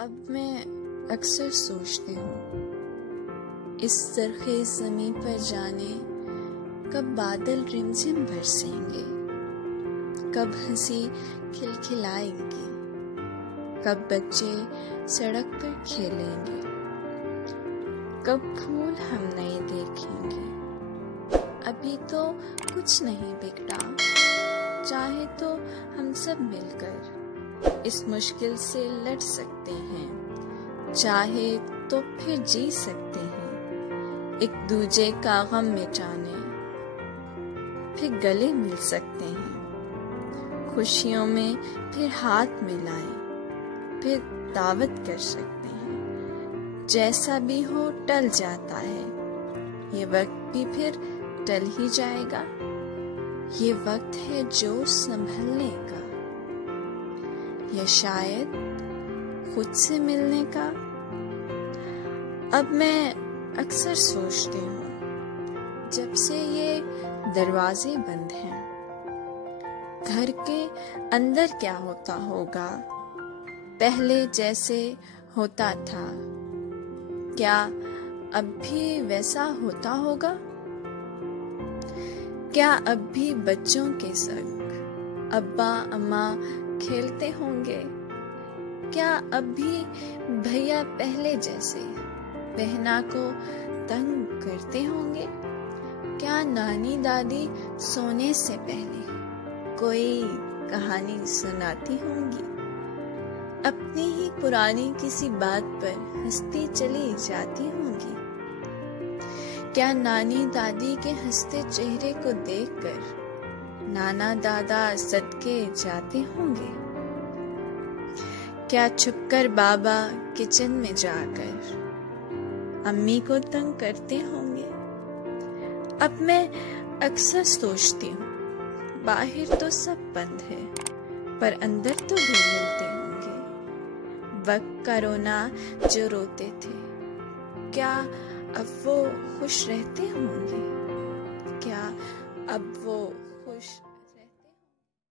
अब मैं अक्सर सोचती हूँ इस सरखेज़ ज़मीं पर जाने कब बादल रिमझिम बरसेंगे, कब हंसी खिलखिलाएंगी, कब बच्चे सड़क पर खेलेंगे, कब फूल हम नए देखेंगे। अभी तो कुछ नहीं बिगड़ा, चाहे तो हम सब मिलकर इस मुश्किल से लड़ सकते हैं, चाहे तो फिर जी सकते हैं एक दूजे का गम मिटाने, फिर गले मिल सकते हैं, खुशियों में फिर हाथ मिलाएं, फिर दावत कर सकते हैं। जैसा भी हो टल जाता है, ये वक्त भी फिर टल ही जाएगा। ये वक्त है जो संभलने का, या शायद खुद से मिलने का। अब मैं अक्सर सोचती हूँ जब से ये दरवाजे बंद हैं, घर के अंदर क्या होता होगा, पहले जैसे होता था क्या अब भी वैसा होता होगा? क्या अब भी बच्चों के संग अब्बा अम्मा खेलते होंगे? क्या अब भी भैया पहले जैसे बहना को तंग करते होंगे? क्या नानी दादी सोने से पहले कोई कहानी सुनाती होंगी? अपनी ही पुरानी किसी बात पर हंसती चली जाती होंगी? क्या नानी दादी के हंसते चेहरे को देखकर नाना दादा सदके जाते होंगे? क्या छुपकर बाबा किचन में जाकर अम्मी को तंग करते होंगे? अब मैं अक्सर सोचती हूँ बाहर तो सब बंद है, पर अंदर तो दिल मिलते होंगे। वक्त का रोना जो रोते थे, क्या अब वो खुश रहते होंगे? क्या अब वो खुश